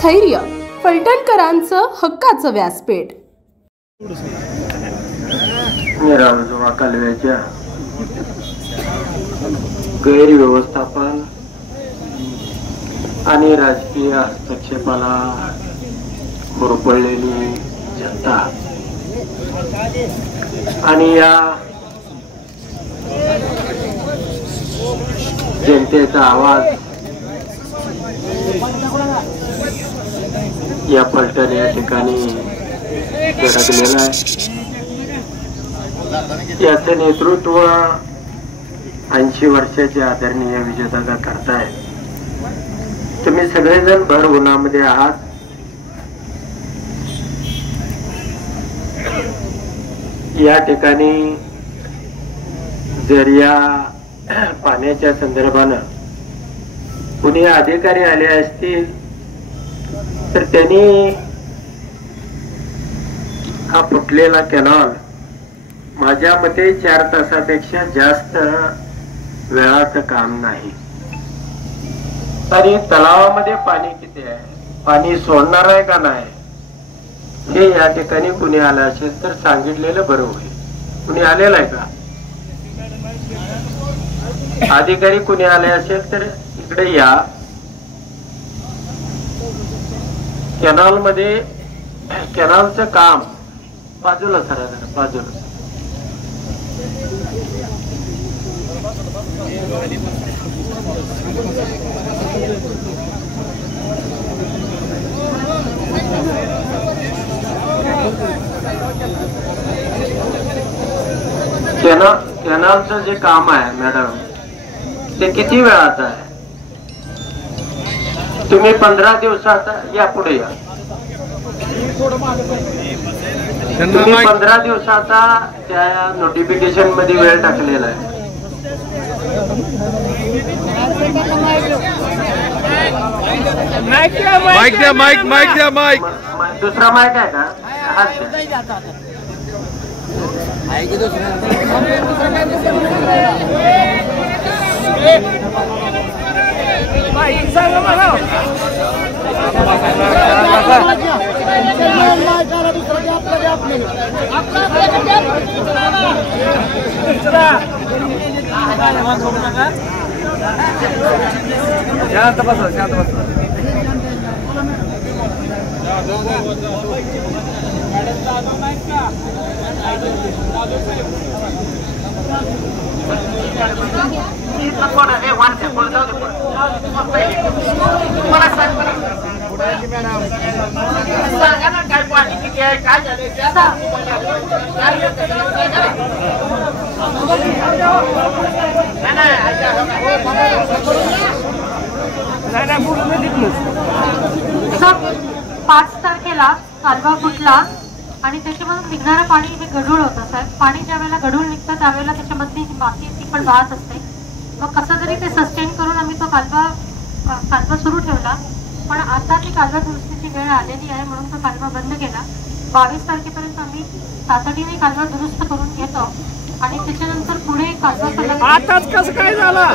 स्थैर्य फलटणकरांचं हक्काचं व्यासपीठ। निरावजोवा कालव्याच्या गैरव्यवस्थापन आणि राजकीय हस्तक्षेपाला होरपळलेली जनता आणि या जनतेचा आवाज या फलटण या ठिकाणी धडकलेला आहे। याचं नेतृत्व 80 वर्षाचे आदरणीय विजयदादा करताय। तुम्ही सगळेजण भर उन्हामध्ये आहात। या ठिकाणी जर या पाण्याच्या संदर्भानं कुणी अधिकारी आले असतील तर त्यांनी हा फुटलेला कॅनॉल माझ्या मते 4 तासापेक्षा जास्त वेळाचं काम नाही। तरी तलावामध्ये पाणी किती आहे, पाणी सोडणार आहे का नाही, हे या ठिकाणी कुणी आलं असेल तर सांगितलेलं बरं होईल। कुणी आलेलं आहे का? अधिकारी कुणी आले असेल तर इकडे या। कॅनॉल मध्ये कॅनॉलचं काम बाजूला सरा जरा बाजूला। कॅनॉलचं जे काम आहे मॅडम ते किती वेळाचं आहे? तुम्ही 15 दिवसाचा या पुढे या। तुम्ही 15 दिवसाचा त्या नोटिफिकेशन मध्ये वेळ टाकलेला आहे। माइक द्या, माइक द्या, माइक। दुसरा माइक आहे का? शांत बसा, शांत बसा। पाच तारखेला कालवा फुटला आणि त्याच्यामधून निघणारं पाणी हे गढूळ होतं साहेब। पाणी ज्या वेळेला गढूळ निघतं त्यावेळेला त्याच्यामधली माती ती पण वाहत असते। मग कसं तरी ते सस्टेन करून आम्ही तो कालवा सुरू ठेवला, पण आता ती कालवा दुरुस्तीची वेळ आलेली आहे म्हणून तो कालवा बंद केला। 22 तारखेपर्यंत आम्ही तातडीने कालवा दुरुस्त करून घेतो आणि त्याच्यानंतर पुढे कालवा आताच कसं काय झालं?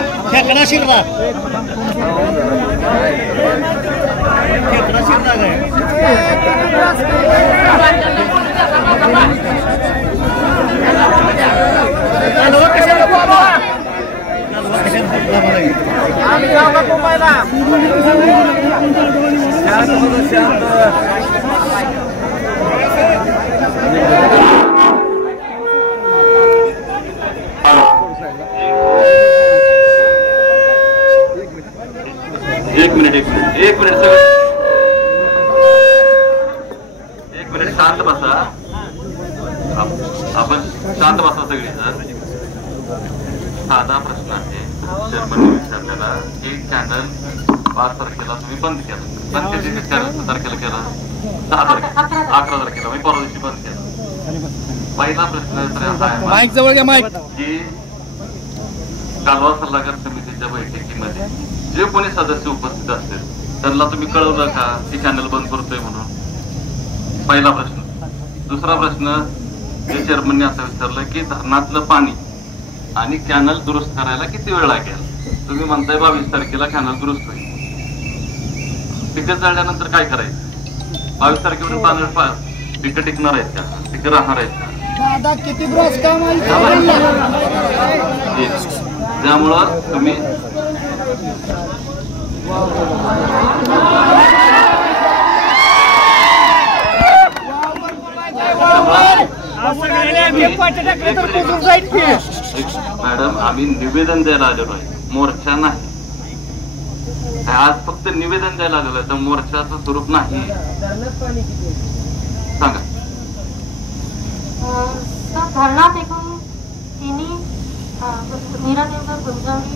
एक मिनिट शांत बसा। आपण शांत बसा सगळी। साधा प्रश्न आहे चेअरमन विचारलेला की चॅनल 5 तारखेला तुम्ही बंद केला, बंद कधी 4 तारखेला केला, 10 तारखेला, 11 तारखेला मी परवा दिवशी बंद केला। पहिला प्रश्न माईक जवळ घ्या, माईक की कालवा सल्लागार समितीच्या बैठकीमध्ये जे कोणी सदस्य उपस्थित असतील त्यांना तुम्ही कळवलं का की चॅनल बंद करतोय म्हणून? पहिला प्रश्न। दुसरा प्रश्न, जे चेअरमनने असं विचारलं की धरणातलं पाणी आणि कॅनल दुरुस्त करायला किती वेळ लागेल? तुम्ही म्हणताय 22 तारखेला कॅनल दुरुस्त होईल। पिकं जळल्यानंतर काय करायचं? 22 तारखेपर्यंत पिकं टिकणार आहेत का? पिकं राहणार आहेत का? किती ग्रॉस काम त्यामुळं तुम्ही मॅडम आम्ही निवेदन द्यायला आलेलो आहे, मोर्चा नाही. आज फक्त निवेदन द्यायला आलेलो आहे, तर मोर्चाचं स्वरूप नाही. सांगा. धरणात एकूण तिन्ही नीरादेवगड, गुंजावली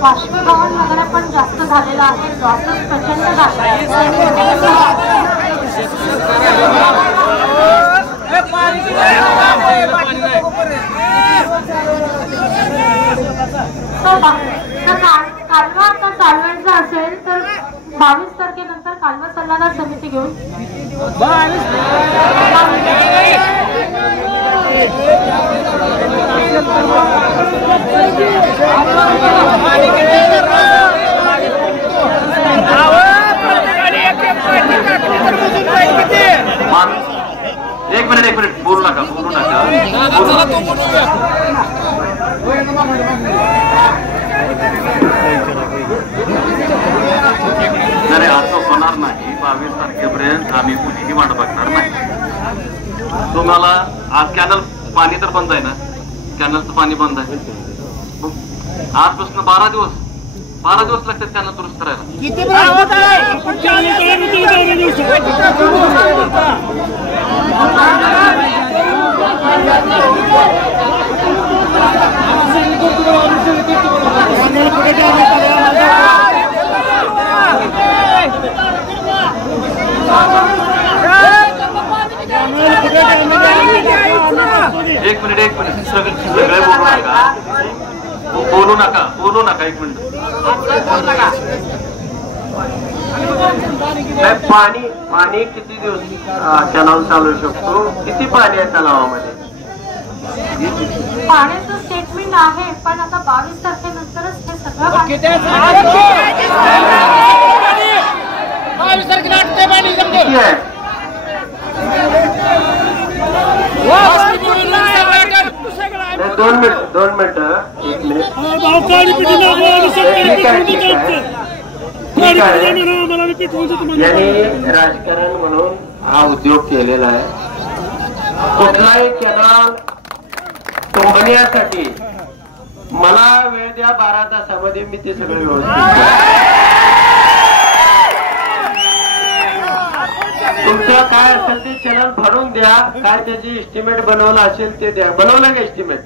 बाष्पीभवन वगैरे पण जास्त झालेलं आहे. लॉसेस प्रचंड झाले. कालवा आता चालवायचा असेल तर 22 तारखेनंतर कालवा सल्लागार समिती घेऊन एक मिनिट बोलू नका. नाही असं होणार नाही. 22 तारखेपर्यंत आम्ही कुणीही वाट बघणार नाही. तुम्हाला आज कॅनल पाणी तर बंद आहे ना? कॅनलचं पाणी बंद आहे. आजपासून 12 दिवस लागतात कॅनल दुरुस्त करायला. एक मिनिट सगळे बोलू नका. एक मिनिट. पाणी किती दिवस तलाव चालू शकतो? किती पाणी आहे तलावामध्ये? पाण्याचं स्टेटमेंट आहे, पण आता 22 तारखेनंतरच हे सगळं दोन मिनिट. यांनी राजकारण म्हणून हा उद्योग केलेला आहे. कुठलाही कॅनल तोडण्यासाठी मला वेळ द्या, 12 तासामध्ये मी ते सगळं व्यवस्थित. तुमचं काय असेल ते चॅनल भरून द्या. काय त्याची एस्टिमेट बनवलं असेल ते द्या. बनवलं का एस्टिमेट?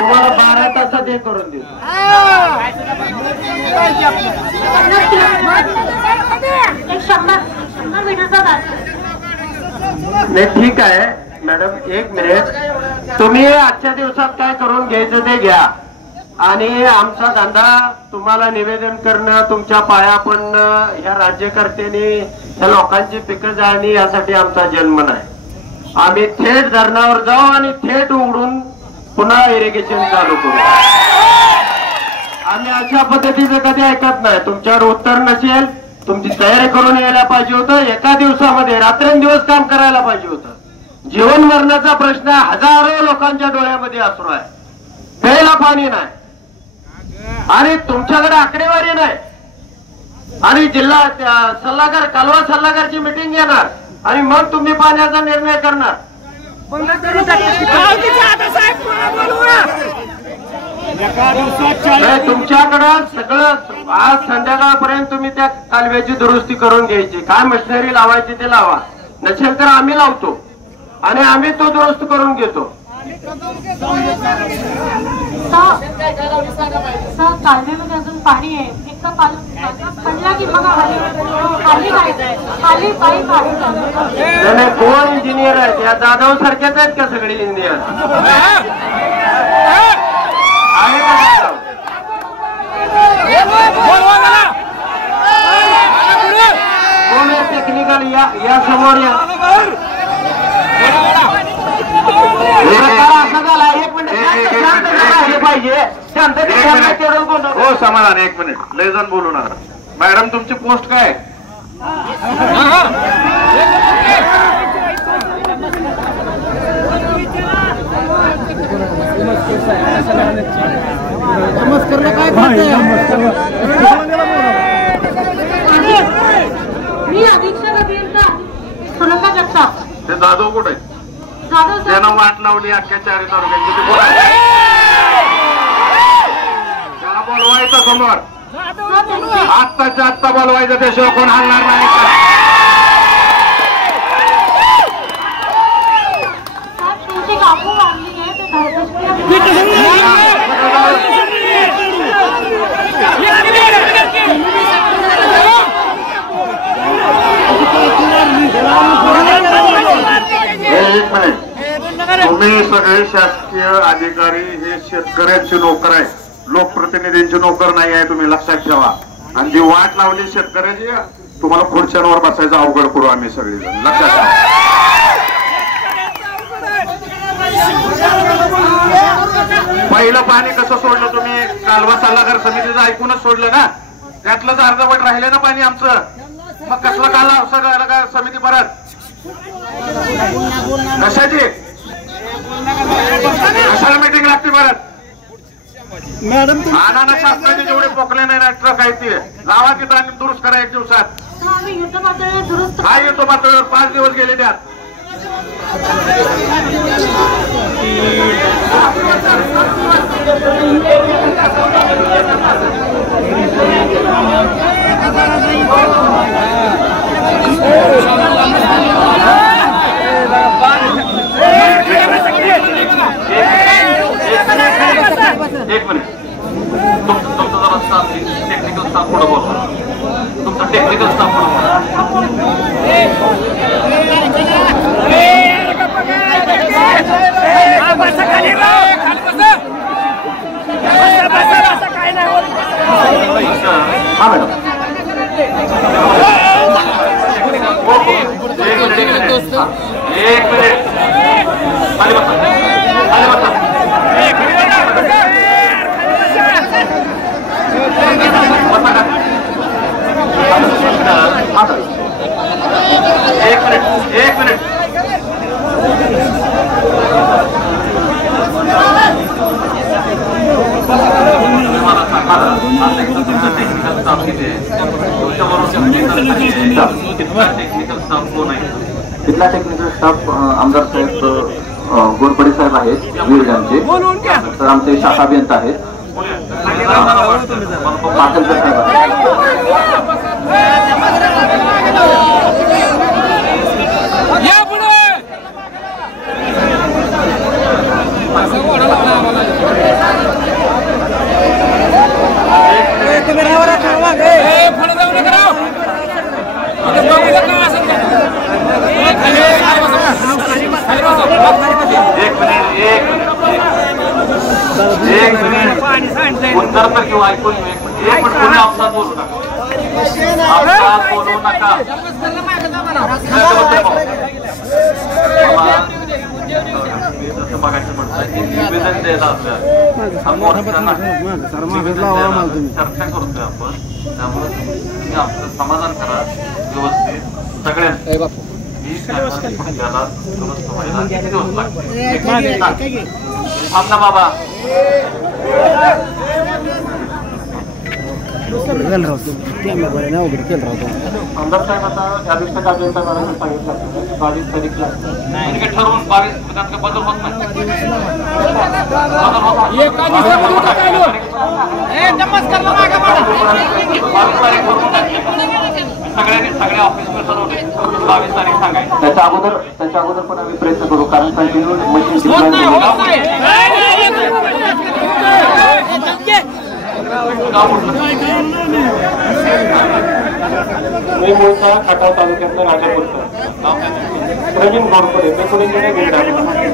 तुम्हाला 12 तासात हे करून देऊ. नाही ठीक आहे मॅडम. 1 मिनिट. तुम्ही आजच्या दिवसात काय करून घ्यायचं ते घ्या. आणि आमचा धंदा तुम्हाला निवेदन करणं, तुमच्या पाया पडणं, ह्या राज्यकर्त्यांनी या लोकांची पिकं जाळणी यासाठी आमचा जन्म नाही. आम्ही थेट धरणावर जाऊ आणि थेट उघडून पुन्हा इरिगेशन चालू करू. आम्ही अशा पद्धतीचं कधी ऐकत नाही. तुमच्यावर उत्तर नसेल, तुमची तयारी करून यायला पाहिजे होतं. एका दिवसामध्ये रात्रंदिवस काम करायला पाहिजे होतं. जीवन मरणाचा प्रश्न हजारो लोकांच्या डोळ्यामध्ये अश्रू आहे. प्यायला पाणी नाही आणि तुमच्याकडे आकडेवारी नाही. आणि जिल्हा सल्लागार, कालवा सल्लागारची मिटिंग घेणार आणि मग तुम्ही पाण्याचा निर्णय करणार. तुमच्याकडं सगळं आज संध्याकाळपर्यंत तुम्ही त्या कालव्याची दुरुस्ती करून घ्यायची. काय मशिनरी लावायची ते लावा, नसेल तर आम्ही लावतो आणि आम्ही तो दुरुस्त करून घेतो. कालव्यामध्ये अजून पाणी आहे. एकदा पडला की बघा खाली पाईप आहे. कोण इंजिनियर आहेत? या जाधव सारख्याच आहेत का सगळे इंजिनियर? आहे का? पाहिजे. हो समाधान. एक मिनिट, लय जण बोलू नका. मॅडम तुमची पोस्ट काय? मी अधीक्षक अभियंता सुलभा जगताप. ते जाधव कुठे? त्यानं वाट लावली अख्ख्या 4 तालुक्यांची. त्याला बोलवायचं समोर, आत्ताच्या आत्ता बोलवायचं, त्याशिवाय कोण हलणार नाही. तुमची कापू मागणी आहे ते एक मिनिट, तुम्ही सगळे शासकीय अधिकारी हे शेतकऱ्यांची नोकर आहे, लोकप्रतिनिधींची नोकर नाही आहे. तुम्ही लक्षात ठेवा. आणि जी वाट लावली शेतकऱ्याची, तुम्हाला खुर्च्यांवर बसायचं अवघड करू आम्ही सगळेजण. लक्षात ठेवा. पहिलं पाणी कसं सोडलं तुम्ही? कालवा सल्लागार समितीचं ऐकूनच सोडलं ना. त्यातलंच अर्धवट राहिले ना पाणी आमचं. मग कसला कालवा सल्लागार समिती परत कशाची? कशाला मीटिंग लागते परत? मॅडम आना शासनाचे जेवढे पोकले नाही ट्रक आहेत ते लावा तिथं आणि दुरुस्त करा 1 दिवसात. हा येतो पातळीवर 5 दिवस गेले त्यात. एक मिनिट, तुमचा जरा स्टाफ टेक्निकल स्टाफ पुढे बोलवा. तुमचा टेक्निकल स्टाफ पुढे हा मॅडम. एक मिनिट, खाली बसा, खाली बसा. एक मिनिट. मला सांगा टेक्निकल स्टाफ किती आहे? तुमच्याबरोबर टेक्निकल स्टाफ कोण आहे? तिथला टेक्निकल स्टाफ आमदार साहेब गोरपडे साहेब आहेत वीरगांचे, तर आमचे शाखा अभियंता आहेत पाटणकर साहेब. उत्तर तर किंवा ऐकून एक मिनिट कोणी अपसात बोलू नका. अपसात बोलू नका. जसं बघायचं म्हणतं की निवेदन द्यायला आपल्या समोर चर्चा करतोय आपण. त्यामुळे तुम्ही आपलं समाधान करा व्यवस्थित सगळ्यांना. त्याला दुरुस्त व्हायला किती दिवस लागतील? थांब ना बाबा. आमदार साहेब आता या दिवसात अभियंता करायला सांगितलं 22 तारीखला ठरवून 22 बदल होत नाही. सगळ्या ऑफिसवर ठरवले 22 तारीख सांगायचं. त्याच्या अगोदर पण आम्ही प्रयत्न करू, कारण कंटिन्यू मशीन मी मूळचा खटाव तालुक्यातला राजापूरचा प्रवीण गोरपडे. ते कोणी गेले गेले काम करतो.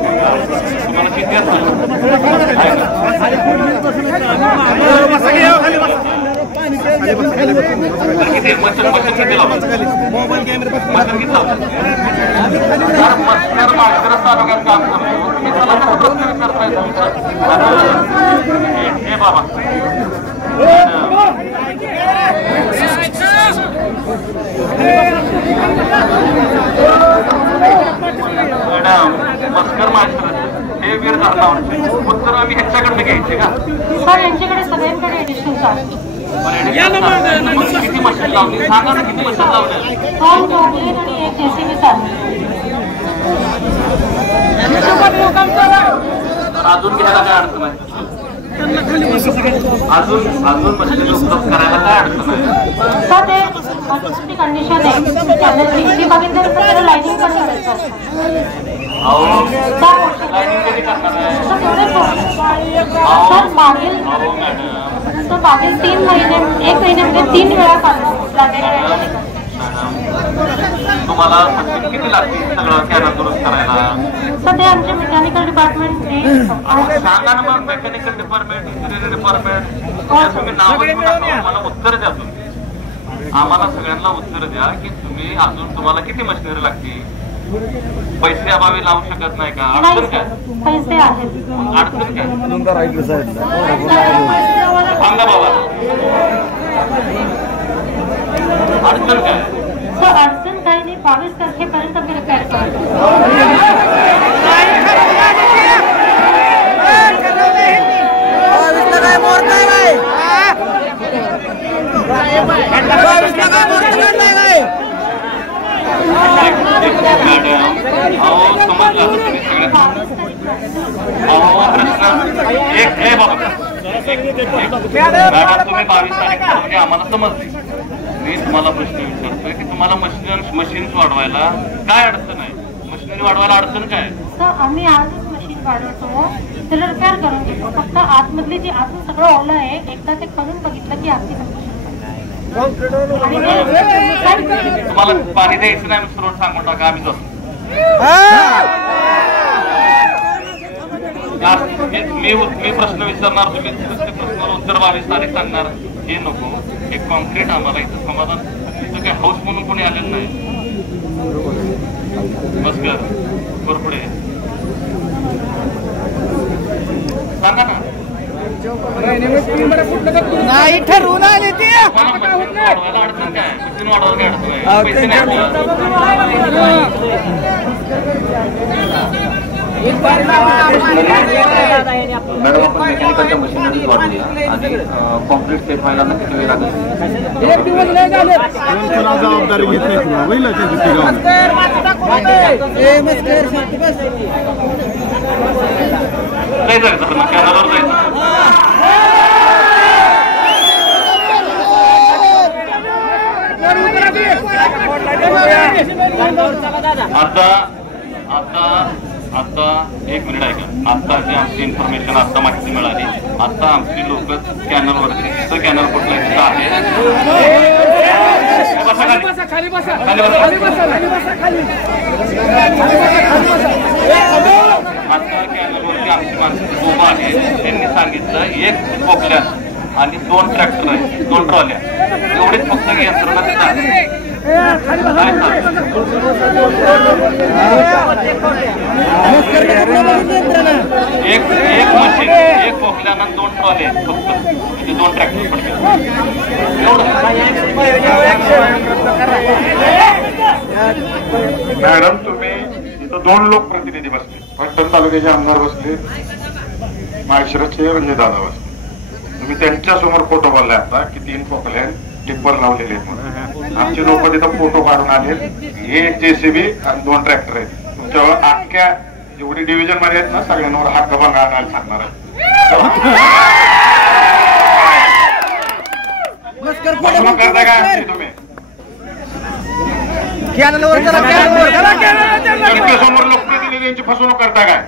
बाबा. मॅडम मस्कर मास्टर हे वीर धरणावरचे उत्तर आम्ही ह्यांच्याकडनं घ्यायचे का? सर यांच्याकडे सगळ्यांकडे एडिशन चालू. किती मशीन लावली सांगा ना, किती मशीन लावल्या? 2 टोपलीन आणि 1 JCB चालू. अजून घ्यायला काय अडचण आहे? अजून मशीन उपलब्ध करायला काय अडचण आहे? सर ते मशीनची कंडिशन आहे कॅनलची, ती बघितलं तर त्याला लाईनिंग पण करायचं असतं. लाईनिंग कधी करणार आहे? सर मागील 3 महिने 1 महिन्यामध्ये 3 वेळा काढतो तुम्हाला मशीन किती लागतील सगळं कॅनल दुरुस्त करायला? सर ते आमच्या मेकॅनिकल डिपार्टमेंट सांगा ना मग. मेकॅनिकल डिपार्टमेंट, इंजिनिअरिंग डिपार्टमेंट, तुम्ही नाव आम्हाला उत्तर द्या. तुम्ही आम्हाला सगळ्यांना उत्तर द्या की तुम्ही अजून तुम्हाला किती मशिनरी लागतील. पैसे अभावी लावू शकत नाही का? अडचण काय? पैसे आहेत. अडचण काय? सांगा बाबा, अडचण काय? सर अडचण काही नाही. 22 तारखेपर्यंत मी रिपेअर करतो. मॅडम तुम्ही 22 तारीख आम्हाला समजली. मी तुम्हाला प्रश्न विचारतोय की तुम्हाला मशीन्स वाढवायला काय अडचण आहे? मशिनरी वाढवायला अडचण काय? सर आम्ही आजच मशीन वाढवतो, त्याला रिपेअर करून घेतो. फक्त आतमधली जी आतून सगळं ओलं आहे, एकदा ते करून बघितलं की आपली तुम्हाला पाणी द्यायचं नाही स्रोत सांगून टाका, आम्ही जातो. मी प्रश्न विचारणार, तुम्ही प्रश्नाला उत्तर 22 तारीख सांगणार, हे नको. एक कॉन्क्रीट आम्हाला इथं समाधान, इथं काही हाऊस म्हणून कोणी आलेलं नाही. मस्कर पुढे सांगा ना. नाही ठरवून आले ते वाढवायला अडचण काय? मशीन वाढवायला काय अडचण आहे? पैसे नाही मॅडम आपण मेकॅनिकलच्या मशीनरीज वाढवली आणि कॉम्प्लीट सेट व्हायला किती वेळ लागेल? जबाबदारी घेतली आता एक मिनिट ऐका. आता जी आमची इन्फॉर्मेशन आता माहिती मिळाली, आता आमची लोक कॅनलवरती, तिथं कॅनल कुठला तिथं आहे. आता कॅनलवरती आमची माणसं उभा आहे, त्यांनी सांगितलं 1 पोकल्या आणि 2 ट्रॅक्टर आहेत, 2 ट्रॉल्या, एवढीच फक्त यंत्रणा तिथं आहे. एक मशीन, 1 पोकल्यानं 2 ट्रॉले फक्त, म्हणजे 2 ट्रॅक्टर पडले. मॅडम तुम्ही इथं 2 लोकप्रतिनिधी बसले, फलटण तालुक्याचे आमदार बसले, माळशिरसचे म्हणजे दादा बसले. तुम्ही त्यांच्या समोर फोटो बोललाय आता की 3 पोकल्या टिप्पर लावलेले आहेत म्हणून. आमचे लोक तिथं फोटो काढून आले, 1 JCB आणि 2 ट्रॅक्टर आहेत. तुमच्यावर अख्ख्या जेवढी डिव्हिजन मध्ये आहेत ना सगळ्यांवर हात भंगा आणायला सांगणार आहे. करता काय तुम्ही समोर लोकप्रतिनिधींची फसवणूक करता काय?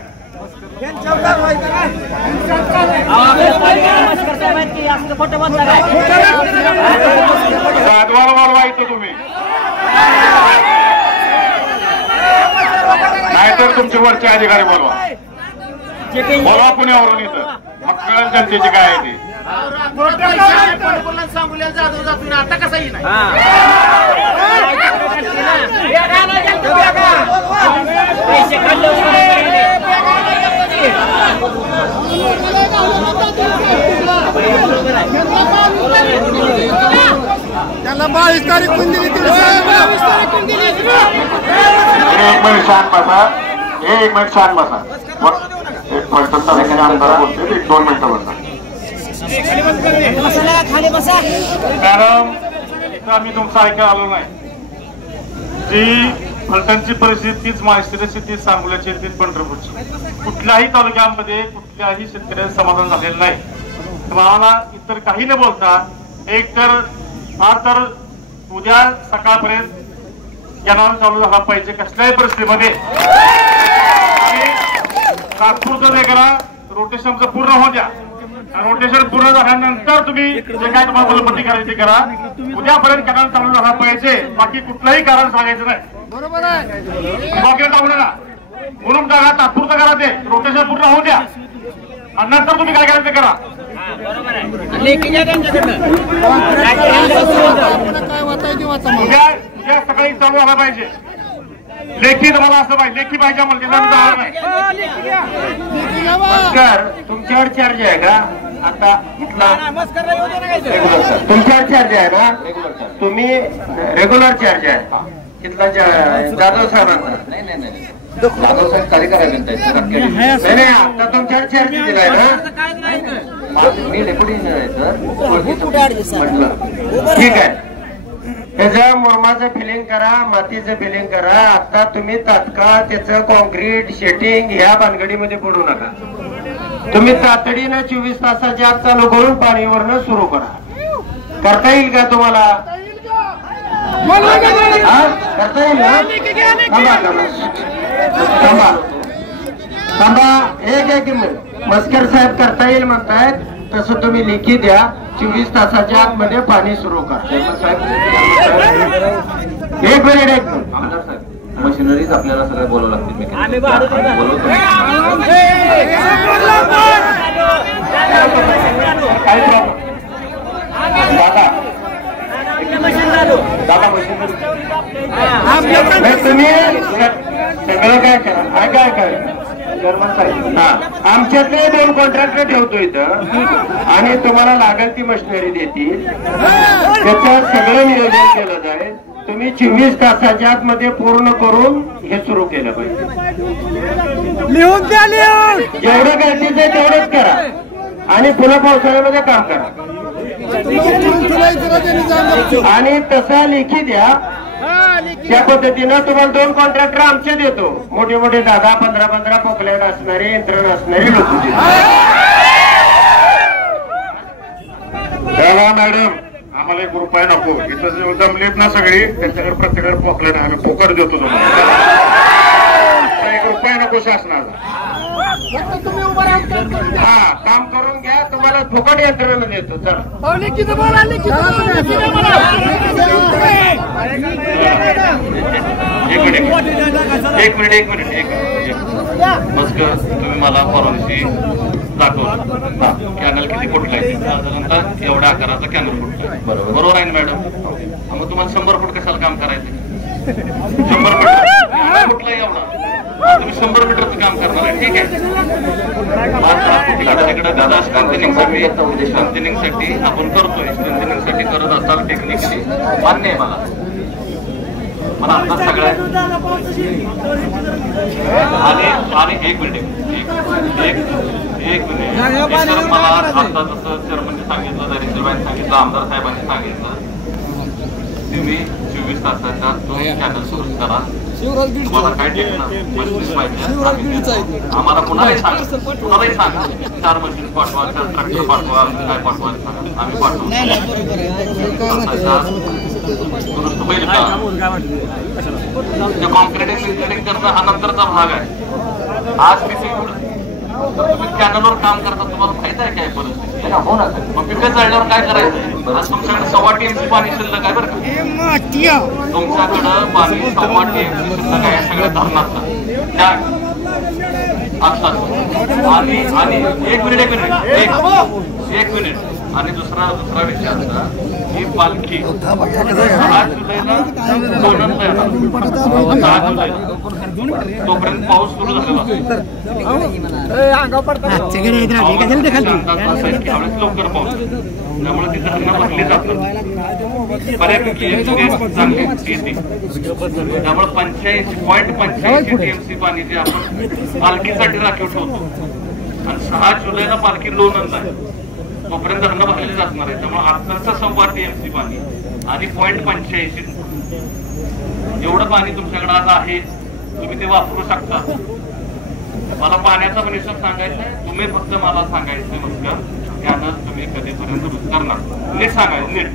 वादवाला बोलवा इथं तुम्ही, नाहीतर तुमचे वरचे अधिकारी बोलवा. बोलवा पुण्यावरून इथं, मग कळेल जनतेची काय आहे ती. आता कसंही नाही त्याला 22 तारीख कोण दिली? 22 तारीख कोण दिली? एक मिनिट शांत बसा, एक मिनिट शांत बसा. एक फलटण तालुक्याचे आमदार बोलते, 1-2 मिनिटं बसा. मॅडम, इथं आम्ही तुमचं ऐकायला आलो नाही. जी फलटणची परिस्थिती तीच महाराष्ट्राची, तीच सांगोल्याची, तीच पंढरपूरची. कुठल्याही तालुक्यामध्ये कुठल्याही शेतकऱ्याचं समाधान झालेलं नाही. आम्हाला इतर काही न बोलता एक तर फार तर उद्या सकाळपर्यंत कॅनॉल चालू झाला पाहिजे कसल्याही परिस्थितीमध्ये. आणि तात्पुरतं ते करा, रोटेशनचं पूर्ण होऊ द्या. रोटेशन पूर्ण झाल्यानंतर तुम्ही जे काय तुम्हाला फलपट्टी करायची करा. उद्यापर्यंत कॅनॉल चालू झाला पाहिजे, बाकी कुठलंही कारण सांगायचं नाही. बरोबर आहे. बॉकेट टाकू नका, म्हणून टाका, तात्पुरतं करा, ते रोटेशन पूर्ण होऊ द्या आणि नंतर तुम्ही काय करायचं ते करा. उद्या सकाळी चालू झाला पाहिजे. लेखी तुम्हाला असं पाहिजे, लेखी पाहिजे मला तुमच्यावर चार्ज आहे का आता इथला? तुमच्यावर चार्ज आहे ना? तुम्ही रेग्युलर चार्ज आहे इथला जाधव साहेबांचा? नाही जाधव साहेब कार्यकारी अभियंता आहेत. नाही, आता तुमच्यावर चार्ज दिलाय ना? मी डेप्युटी इंजिनियर आहे सर. म्हटलं ठीक आहे. त्याचं मुरमाचं फिलिंग करा, मातीचं फिलिंग करा. आता तुम्ही तात्काळ त्याचं कॉन्क्रीट शेटिंग ह्या भानगडीमध्ये पडू नका. तुम्ही तातडीनं 24 तासाच्या आत चालू करून पाणीवरनं सुरू करा. करता येईल का तुम्हाला? करता येईल ना? थांबा एक मिनिट. मस्कर साहेब करता येईल म्हणतायत, तसं तुम्ही लिखी द्या. 24 तासाच्या आतमध्ये पाणी सुरू करा. एक मिनिट. आमदार साहेब, मशिनरीज आपल्याला सगळं बोलावं लागतील. काही प्रॉब्लेम दादा तुम्ही सगळं काय करा, काय करा. आमच्यातले 2 कॉन्ट्रॅक्टर ठेवतो इथं आणि तुम्हाला लागेल ती मशिनरी देतील. त्याचं सगळं नियोजन केलं जाईल. तुम्ही 24 तासाच्या आतमध्ये पूर्ण करून हे सुरू केलं पाहिजे. लिहून द्या, लिहून. जेवढं गरजेचं आहे तेवढंच करा आणि पुन्हा पावसाळ्यामध्ये काम करा. आणि तसा लेखी द्या. त्या पद्धतीनं तुम्हाला 2 कॉन्ट्रॅक्टर आमचे देतो. मोठे मोठे 10-15 पोकलँड असणारे, यंत्रणा असणारे लोक मॅडम. आम्हाला 1 रुपया नको. इथं जमलेत ना सगळी, त्यांच्याकडे प्रत्येकाकडे पोकलेट आहे, आम्ही पोकर देतो तुम्हाला. 1 रुपया नको शासनाचा. हा, काम करून घ्या, तुम्हाला फुकट यंत्रणा देतो. चला एक मिनिट. मस्कर, तुम्ही मला परवानगी दाखवलं कॅनल किती फुटला आहे. साधारणतः एवढ्या आकाराचा कॅनल फुटला. बरोबर आहे ना मॅडम? मग तुम्हाला 100 फूट कशाला काम करायचं? 100 मीटर फुटला एवढा, तुम्ही 100 मीटरचं काम करणार आहे. ठीक आहे. तिकडे दादा स्ट्रेंथनिंगसाठी आपण करतोय. स्ट्रेंथनिंगसाठी करत असाल टेक्निकली मान्य आहे मला आता सगळ्या. आणि एक मिनिट मला आता जसं चेअरमनने सांगितलं, दरिद्रबाईंनी सांगितलं, आमदार साहेबांनी सांगितलं, तुम्ही 24 तासाच्या 2 कॅनल सुरू करा. तुम्हाला काय मशीन पाहिजे आम्हाला कुणालाही सांगा, 4 मशीन पाठवा, 4 ट्रॅक्टर पाठवा, काय पाठवा सांगा, आम्ही पाठवू. कॉन्क्रीटिंग इंजिनिअरिंग करणं हा नंतरचा भाग आहे. आज तुम्ही कॅनलवर काम करता, तुम्हाला माहित आहे काय परिस्थिती? हो ना. मग पिकं चालल्यावर काय करायचं? आज तुमच्याकडे 1.25 TMC पाणी शिल्लक आहे बरं का? तुमच्याकडं पाणी 1.25 TMC शिल्लक आहे सगळ्या धरणात त्या आत्ताच. आणि एक मिनिट एक मिनिट. आणि दुसरा विषय असा ही पालखी 6 जुलैला लोणंदला येणार. 6 जुलैला तोपर्यंत पाऊस सुरू झालेला असतो. लवकर पाऊस त्यामुळे ती धरणं भरली जातात बऱ्यापैकी चांगली येते. त्यामुळे 85.85 TMC पाणी जे आपण पालखीसाठी राखीव ठेवतो आणि 6 जुलैला पालखी लोणंदला आहे तोपर्यंत धरणं भरलेली असणार आहे. त्यामुळे आताचं 1.25 TMC पाणी आणि 0.85 एवढं पाणी तुमच्याकडे आज आहे. तुम्ही ते वापरू शकता. मला पाण्याचा पण हिशोब सांगायचा आहे. तुम्ही फक्त मला सांगायचं नमस्कार त्यानं तुम्ही कधीपर्यंत करणार नीट सांगायचं नीट.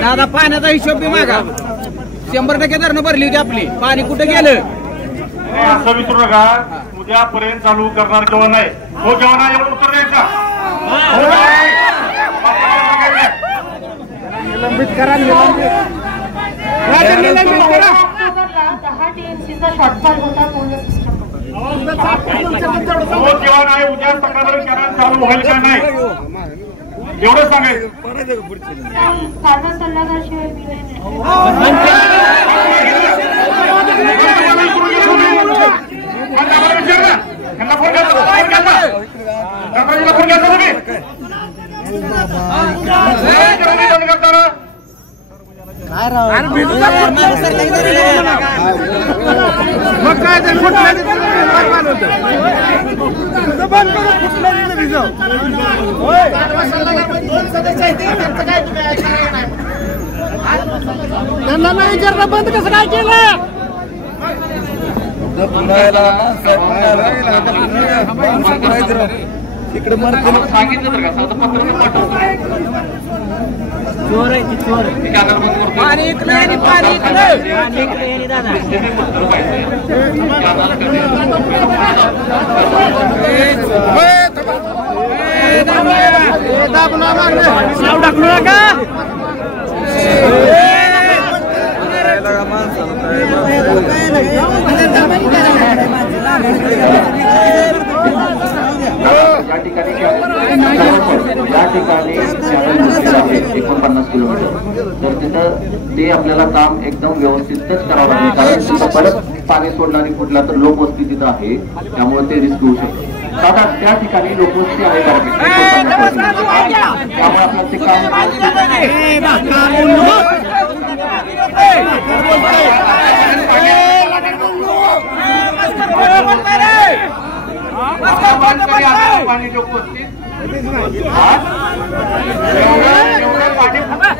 दादा पाण्याचा हिशोब बी मागा. 100% धरणं भरली होती आपली. पाणी कुठे गेलं असं विचारू नका. उद्यापर्यंत चालू करणार किंवा नाही हो किंवा नाही एवढं उत्तर द्यायचं. निलंबित करा. 10 TMCचा शॉर्टफॉल होता पूर्ण सिस्टम. हो किंवा नाही उद्या सकाळपर्यंत कॅनल चालू होईल का नाही एवढं सांगायचं. खासदार सल्लागारशिवाय मी नाही. मग काय ते कुठलं त्यांना नाही विचारलं बंद कसं काय केलं. तिकडे सांगितलं तर का पत्र चोर आहे की चोर. पाणी इकडे पाणी इकडे टाकू नका. या ठिकाणी 49 किलोमीटर तर तिथं ते आपल्याला काम एकदम व्यवस्थितच करावं लागेल. कारण तिथं परत पाणी सोडणारी कुठला तर लोकवस्ती तिथं आहे त्यामुळे ते रिस्क होऊ शकतं. आता त्या ठिकाणी लोकवस्ती आहे त्यामुळे आपलं ते काम पाणी लोकवस्ती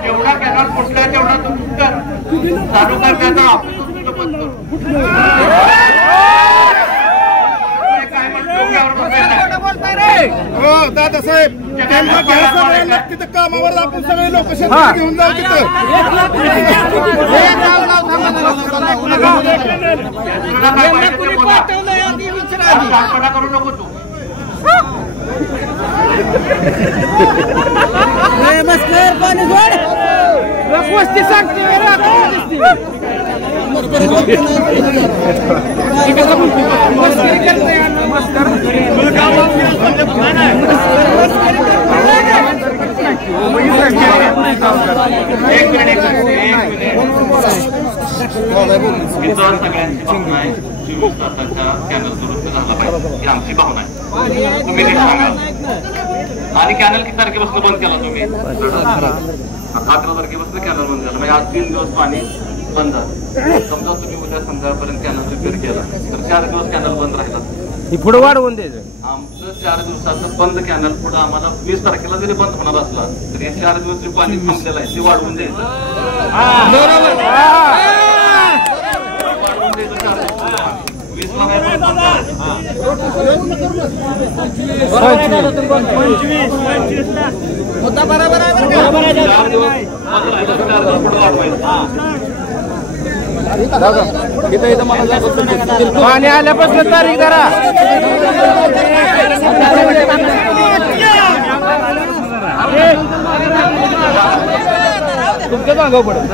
जेवढा कॅनल फुटला तेवढा चालू करण्याचा हो दादासाहेब त्यांना घ्यायचं तिथं कामावर आपण सगळे लोक घेऊन जाऊ तिथं. करू नको तू. पाणी सोड वस्ती सांगते सगळ्यांची भावना आहे 24 तासाच्या कॅनल दुरुस्त झाला पाहिजे ही आमची भावना आहे. तुम्ही नीट सांगा. आणि कॅनल किती तारखेपासून बंद केला तुम्ही? 11 तारखेपासून कॅनल बंद झाला म्हणजे आज 3 दिवस पाणी बंद झालं. समजा तुम्ही उद्या संध्याकाळपर्यंत कॅनल रिपेअर केला तर 4 दिवस कॅनल बंद राहिला. पुढे वाढवून द्यायचं. आमचं 4 दिवसाचं बंद कॅनल पुढे आम्हाला 20 तारखेला जरी बंद होणार असला तरी 4 दिवस जे पाणी थांबलेलं आहे ते वाढवून द्यायचं. वाढवून द्यायचं 4 दिवस 20 ला होता बरोबर आहे. पाणी आल्यापासून तारीख धरा. तुमचं सांगावं पडेल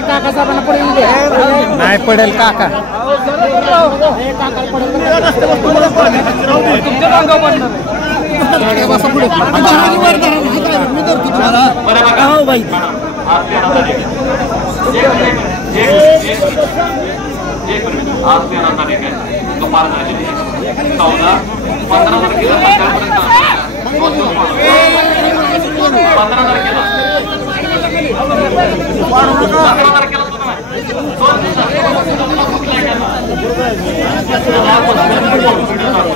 काका साहेबांना पडेल नाही पडेल काका तुमचं सांगावं पडणार. आज 13 तारीख आहे दुपार झाली 14 15 तारखेला सकाळपर्यंत 15 तारखेला 15 तारखेला सुद्धा 2 दिवसात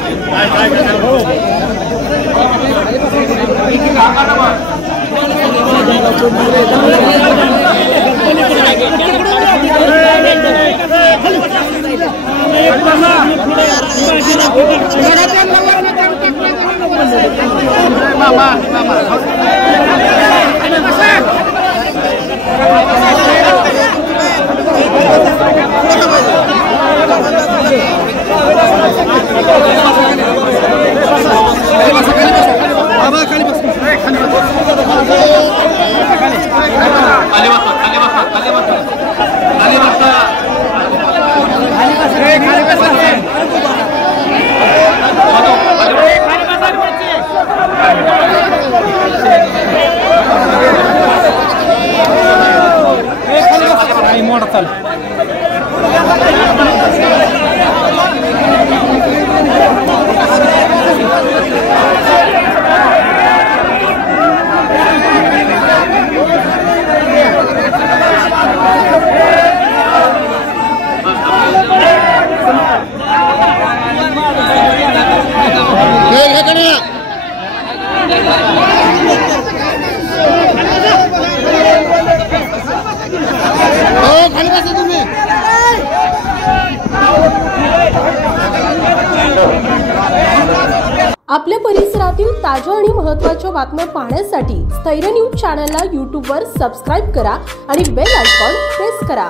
आपल्या परिसरातील ताज्या आणि महत्त्वाच्या बातम्या पाहण्यासाठी स्थैर्य न्यूज चॅनलला यूट्यूबवर सबस्क्राईब करा आणि बेल आयकॉन प्रेस करा।